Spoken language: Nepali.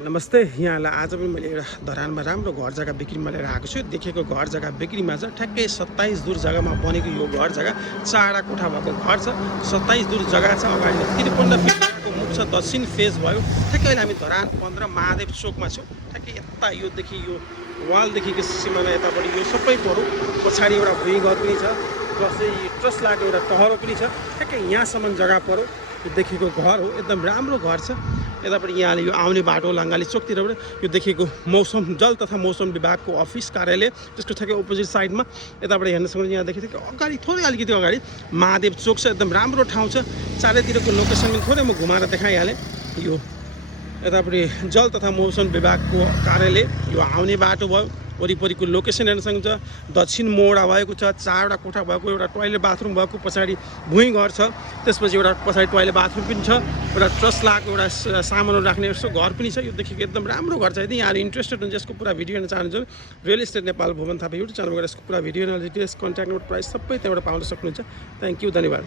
नमस्ते यहाँलाई आज पनि मैले एउटा धरानमा राम्रो घर जग्गा बिक्रीमा लिएर आएको छु। देखेको घर जग्गा बिक्रीमा छ ठ्याक्कै 27 दूर जग्गामा बनेको यो घर जग्गा 4 कोठा भएको घर छ। 27 दूर जग्गा छ। अगाडि 53 फिटको मुख छ। दक्षिण फेज भयो। ठ्याक्कै अहिले हामी धरान 15 महादेव चोकमा छौँ। ठ्याक्कै यता योदेखि यो वालदेखिको सिमाना यतापट्टि यो सबै पऱ्यो। पछाडि एउटा भुइँ घर पनि छ। जस्तै ट्रस लागेको एउटा टहरो पनि छ। ठ्याक्कै यहाँसम्म जग्गा पऱ्यो। यो देखेको घर हो। एकदम राम्रो घर छ। यतापट्टि यहाँले यो आउने बाटो लाङ्गाली चोकतिरबाट यो देखेको मौसम जल तथा मौसम विभागको अफिस कार्यालय त्यसको ठ्याक्कै अपोजिट साइडमा यताबाट हेर्न सक्नुहुन्छ। यहाँ देखिएको अगाडि थोरै अलिकति अगाडि महादेव चोक छ। एकदम राम्रो ठाउँ छ। चारैतिरको लोकेसन पनि थोरै म घुमाएर देखाइहालेँ। यो यतापट्टि जल तथा मौसम विभागको कार्यालय यो आउने बाटो भयो। वरिपरिको लोकेसन हेर्न सक्नुहुन्छ। दक्षिण मोडा भएको छ। 4वटा कोठा भएको एउटा टोयलेट बाथरुम भएको पछाडि भुइँ घर छ। त्यसपछि एउटा पछाडि टोयलेट बाथरुम पनि छ। एउटा ट्रस लागेको एउटा सामानहरू राख्ने यस्तो घर पनि छ। यो देखिएको एकदम राम्रो घर छ। यदि यहाँहरू इन्ट्रेस्टेड हुन्छ यसको पुरा भिडियो हेर्न चाहनुहुन्छ real estate Nepal Bhuwan Thapa YouTube च्यानलबाट यसको पुरा video details contact number price सबै त्यहाँबाट पाउन सक्नुहुन्छ। थ्याङ्क यू, धन्यवाद।